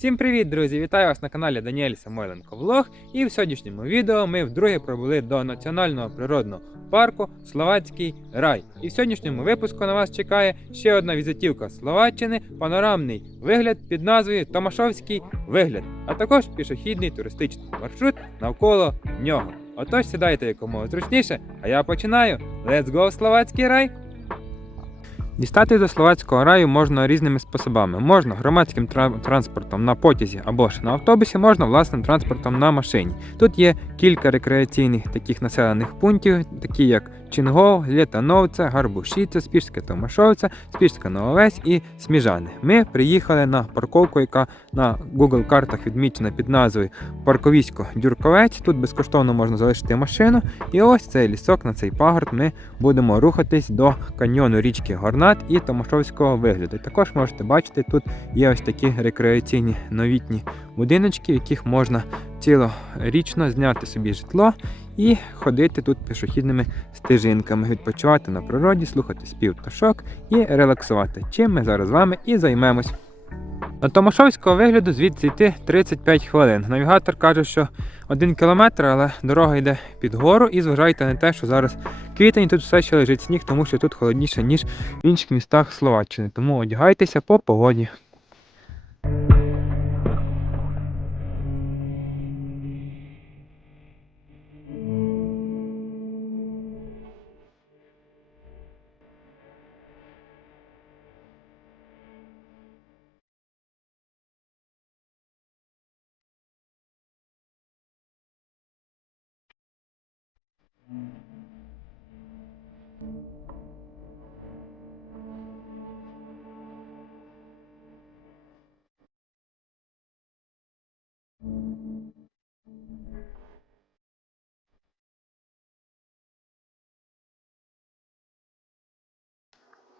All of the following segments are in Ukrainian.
Всім привіт, друзі! Вітаю вас на каналі Даніель Самойленко Влог. І в сьогоднішньому відео ми вдруге пробули до національного природного парку Словацький рай. І в сьогоднішньому випуску на вас чекає ще одна візитівка Словаччини, панорамний вигляд під назвою Томашовський вигляд, а також пішохідний туристичний маршрут навколо нього. Отож сідайте якомога зручніше, а я починаю. Let's go, Словацький рай! Дістати до словацького раю можна різними способами. Можна громадським тра- транспортом на потязі або ж на автобусі, можна власним транспортом на машині. Тут є кілька рекреаційних таких населених пунктів, такі як Чингов, Лєтановце, Гарбушіце, Спішське Томашовце, Спішська Нововесь і Сміжани. Ми приїхали на парковку, яка на Google картах відмічена під назвою Парковісько Дюрковець. Тут безкоштовно можна залишити машину. І ось цей лісок на цей пагорб ми будемо рухатись до каньйону річки Горнат і Томашовського вигляду. Також можете бачити, тут є ось такі рекреаційні новітні будиночки, в яких можна цілорічно зняти собі житло і ходити тут пішохідними стежинками, відпочивати на природі, слухати спів пташок і релаксувати. Чим ми зараз з вами і займемось. До Томашовського вигляду звідси йти 35 хвилин. Навігатор каже, що 1 кілометр, але дорога йде під гору і зважайте на те, що зараз квітень тут все ще лежить сніг, тому що тут холодніше, ніж в інших містах Словаччини. Тому одягайтеся по погоді.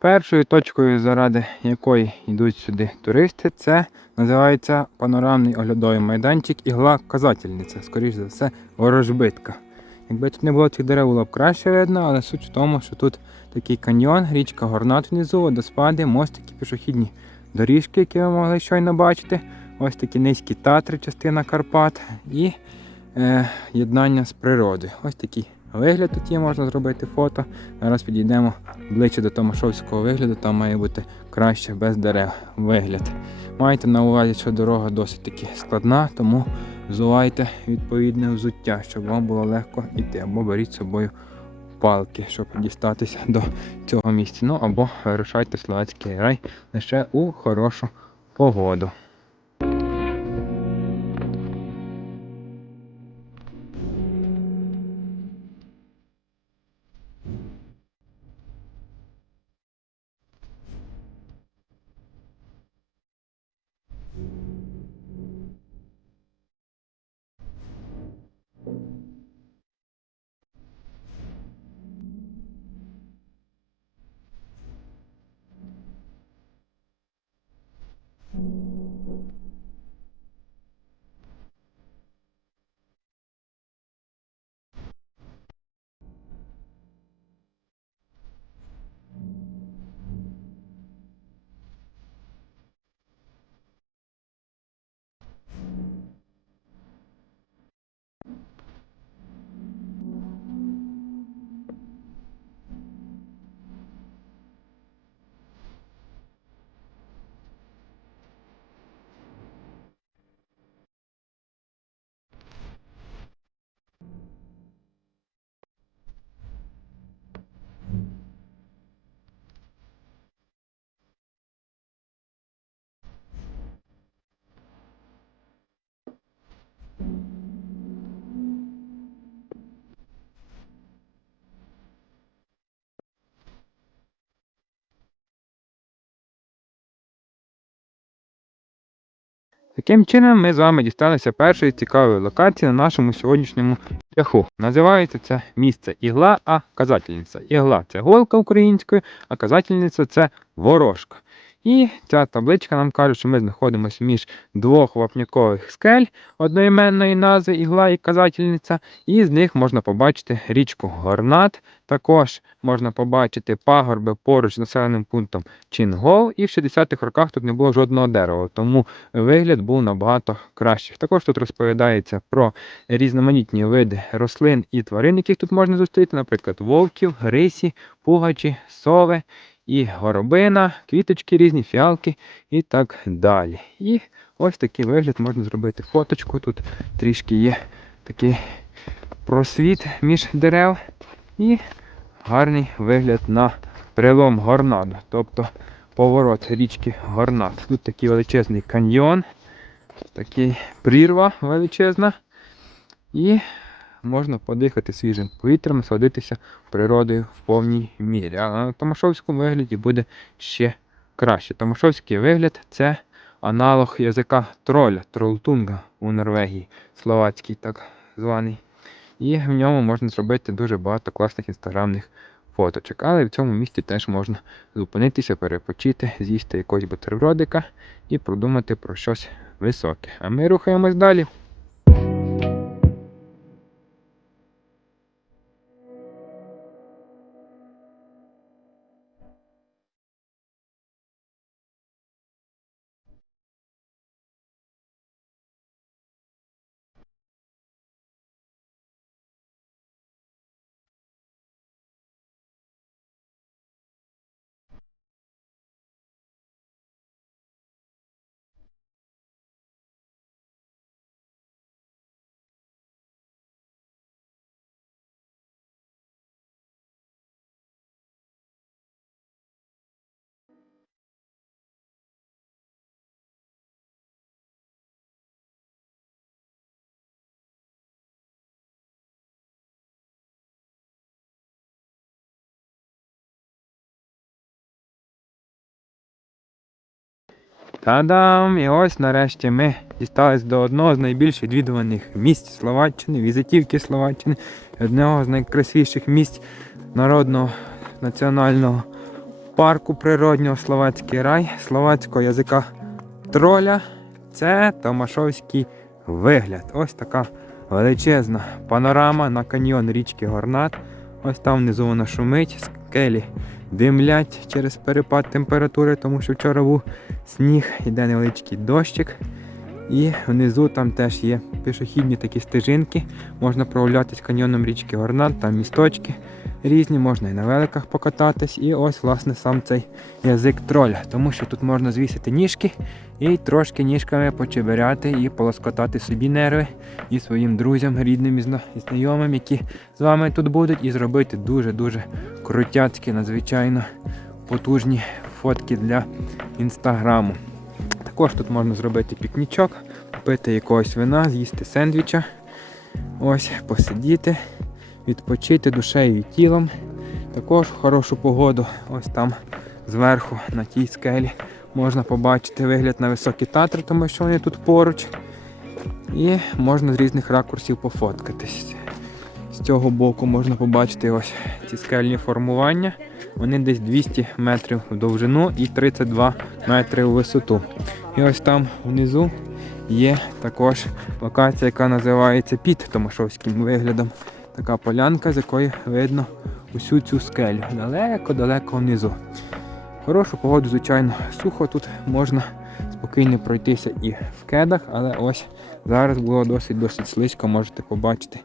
Першою точкою, заради якої йдуть сюди туристи, це називається панорамний оглядовий майданчик ігла казательниця, скоріш за все, ворожбитка. Якби тут не було цих дерев, було б краще видно, але суть в тому, що тут такий каньйон, річка Горнат внизу, водоспади, мостики, пішохідні доріжки, які ви могли щойно бачити. Ось такі низькі татри, частина Карпат і е, єднання з природою. Ось такий вигляд тут є, можна зробити фото. Зараз підійдемо ближче до Томашовського вигляду, там має бути краще без дерев вигляд. Майте на увазі, що дорога досить таки складна, тому взувайте відповідне взуття, щоб вам було легко йти, або беріть з собою палки, щоб дістатися до цього місця. Ну або вирушайте Словацький рай лише у хорошу погоду. Таким чином, ми з вами дісталися першої цікавої локації на нашому сьогоднішньому шляху. Називається це місце ігла, а казательниця. Ігла це голка українською, а казательниця це ворожка. І ця табличка нам каже, що ми знаходимося між двох вапнякових скель одноіменної назви ігла і казательниця, і з них можна побачити річку Горнат. Також можна побачити пагорби поруч з населеним пунктом Чингол, і в 60-х роках тут не було жодного дерева, тому вигляд був набагато кращий. Також тут розповідається про різноманітні види рослин і тварин, яких тут можна зустріти, наприклад, вовків, грисі, пугачі, сови і горобина, квіточки різні, фіалки і так далі. І ось такий вигляд можна зробити фоточку. Тут трішки є такий просвіт між дерев і гарний вигляд на прилом Горнаду, тобто поворот річки Горнад. Тут такий величезний каньйон, такий прірва величезна. І можна подихати свіжим повітрям, насладитися природою в повній мірі. А на Томашовському вигляді буде ще краще. Томашовський вигляд це аналог язика троля, тролтунга у Норвегії, словацький так званий. І в ньому можна зробити дуже багато класних інстаграмних фоточок. Але в цьому місці теж можна зупинитися, перепочити, з'їсти якогось бутербродика і продумати про щось високе. А ми рухаємось далі. Та-дам! І ось нарешті ми дістались до одного з найбільш відвідуваних місць Словаччини, візитівки Словаччини, одного з найкрасивіших місць народного національного парку природнього Словацький рай, словацького язика троля. Це Томашовський вигляд. Ось така величезна панорама на каньйон річки Горнат. Ось там внизу вона шумить, скелі димлять через перепад температури, тому що вчора був сніг, іде невеличкий дощик. І внизу там теж є пішохідні такі стежинки. Можна прогулятись каньйоном річки Горнат, там місточки різні, можна і на великах покататись. І ось, власне, сам цей язик троля, тому що тут можна звісити ніжки і трошки ніжками почеберяти і полоскотати собі нерви і своїм друзям, рідним і знайомим, які з вами тут будуть, і зробити дуже-дуже крутяцькі, надзвичайно потужні фотки для інстаграму. Також тут можна зробити пікнічок, пити якогось вина, з'їсти сендвіча, ось, посидіти, відпочити душею і тілом. Також хорошу погоду, ось там зверху на тій скелі можна побачити вигляд на високі татри, тому що вони тут поруч. І можна з різних ракурсів пофоткатись. З цього боку можна побачити ось ці скельні формування. Вони десь 200 метрів в довжину і 32 метри у висоту. І ось там внизу є також локація, яка називається під Томашовським виглядом. Така полянка, з якої видно усю цю скелю. Далеко-далеко внизу. Хорошу погоду, звичайно, сухо тут можна спокійно пройтися і в кедах, але ось зараз було досить досить слизько, можете побачити,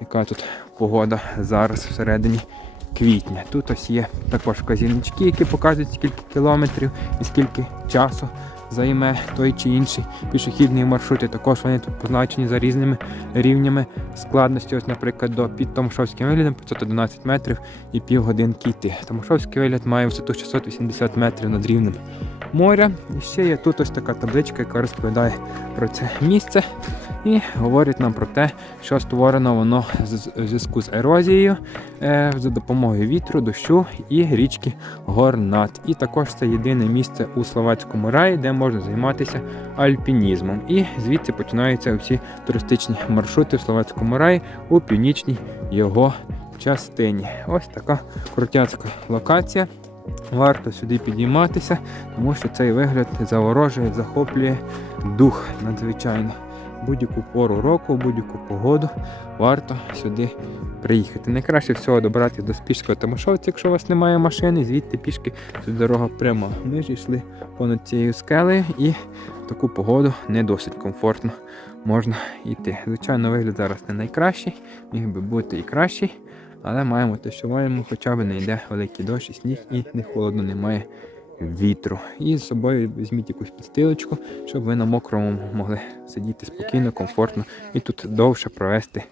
яка тут погода зараз всередині квітня. Тут ось є також вказівнички, які показують скільки кілометрів і скільки часу займе той чи інший пішохідний маршрут. І також вони тут позначені за різними рівнями складності. Ось, наприклад, до під Томашовським виглядом 511 метрів і півгодинки йти. Томашовський вигляд має висоту 680 метрів над рівнем моря. І ще є тут ось така табличка, яка розповідає про це місце і говорить нам про те, що створено воно в зв'язку з ерозією е, за допомогою вітру, дощу і річки Горнат. І також це єдине місце у Словацькому раї, де можна займатися альпінізмом. І звідси починаються всі туристичні маршрути в Словацькому раї у північній його частині. Ось така крутяцька локація. Варто сюди підійматися, тому що цей вигляд заворожує, захоплює дух надзвичайно. Будь-яку пору року, будь-яку погоду варто сюди приїхати. Найкраще всього добратися до Спішського Тимошовця, якщо у вас немає машини, звідти пішки тут дорога пряма. Ми ж йшли понад цією скелею і в таку погоду не досить комфортно можна йти. Звичайно, вигляд зараз не найкращий, міг би бути і кращий, але маємо те, що маємо, хоча б не йде великий дощ і сніг, і не холодно, немає вітру. І з собою візьміть якусь підстилочку, щоб ви на мокрому могли сидіти спокійно, комфортно і тут довше провести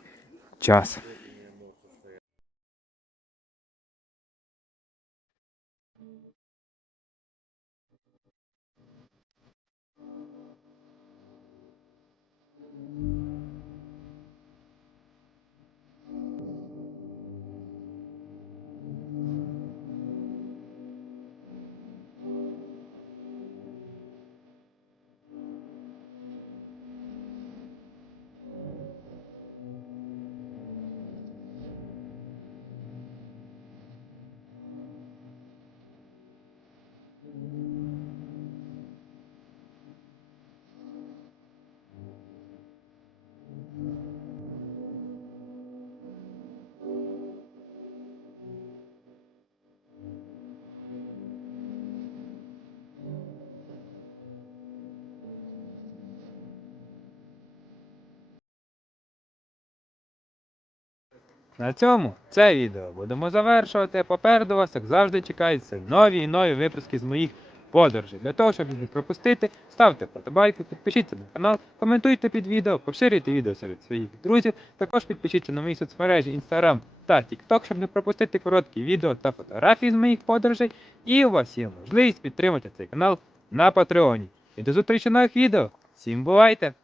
час. На цьому це відео будемо завершувати. Попереду вас, як завжди, чекаються нові і нові випуски з моїх подорожей. Для того, щоб їх не пропустити, ставте вподобайки, підпишіться на канал, коментуйте під відео, поширюйте відео серед своїх друзів. Також підпишіться на мої соцмережі Instagram та TikTok, щоб не пропустити короткі відео та фотографії з моїх подорожей. І у вас є можливість підтримати цей канал на Патреоні. І до зустрічі нових відео. Всім бувайте!